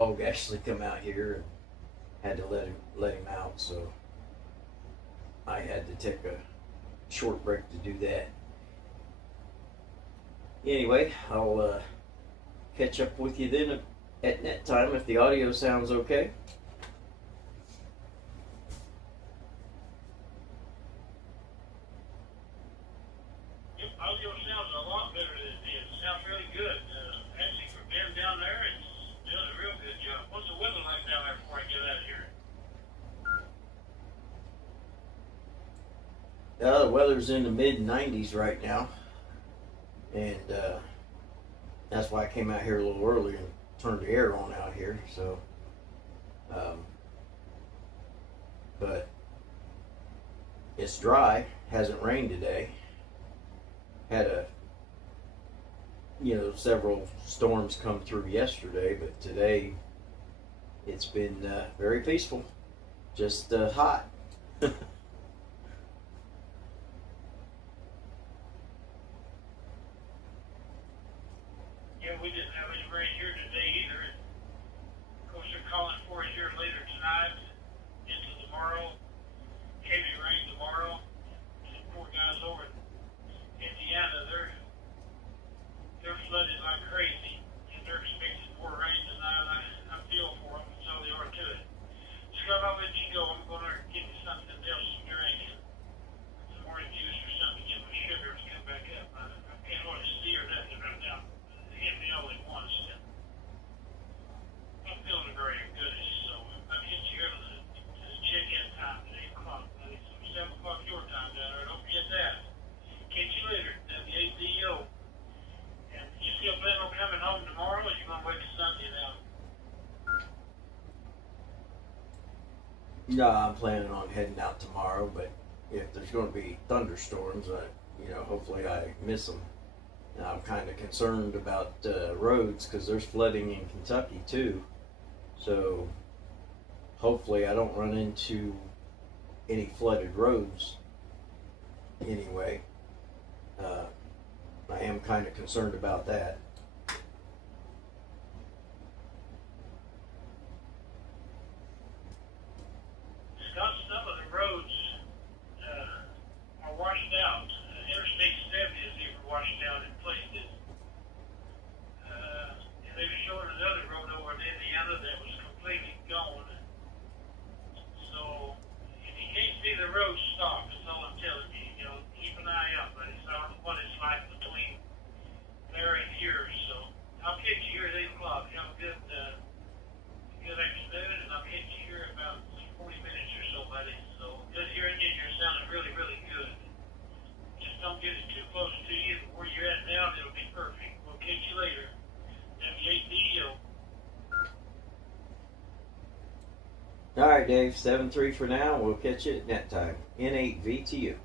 Dog actually come out here and had to let him out, so I had to take a short break to do that. Anyway, I'll catch up with you then at net time if the audio sounds okay. Yep, audio sounds a lot better than it did. It sounds really good. Actually, for Ben down there, it's doing a real good job. What's the weather like down there before I get out of here? The weather's in the mid 90s right now, and that's why I came out here a little early and turned the air on out here. So, um, but it's dry. Hasn't rained today. Had several storms come through yesterday, but today it's been very peaceful. Just hot. Yeah, we didn't have any rain here today either. And of course, they're calling for it here later tonight into tomorrow. Heavy rain tomorrow. And poor guys over in Indiana, they're flooded like crazy, and they're expecting more rain tonight. I feel for them, so they are too. Scott, I'll let you go. I'm going to get you something else to drink. Some orange juice or something to get my sugar to come back up. I can't hardly see or nothing right now. They hit me all at once. I'm feeling very good, so I'll get you here to the check-in time at 8 o'clock. Buddy. So 7 o'clock your time down there. Don't forget that. Catch you later, WADO. And you still plan on coming home tomorrow, or you going to wait till Sunday now? No, I'm planning on heading out tomorrow, but if there's going to be thunderstorms, hopefully I miss them. Now, I'm kind of concerned about roads because there's flooding in Kentucky too. So hopefully I don't run into any flooded roads anyway. I am kind of concerned about that. Scott, some of the roads are washed out. Interstate 70 is even washed out in places. And they were showing another road over in Indiana that was completely gone. So, if you can't see the road, stop. That's all I'm telling you. Keep an eye out, buddy. So I don't know what it's like between there and here. So, I'll catch you here at 8 o'clock. Have a good afternoon, and I'll catch you here in about 40 minutes or so, buddy. So, good hearing you. You're sounding really, really good. Just don't get it too close to you. Where you're at now, it'll be perfect. We'll catch you later. WADO. All right, Dave. 7-3 for now. We'll catch you at net time. N8VTU.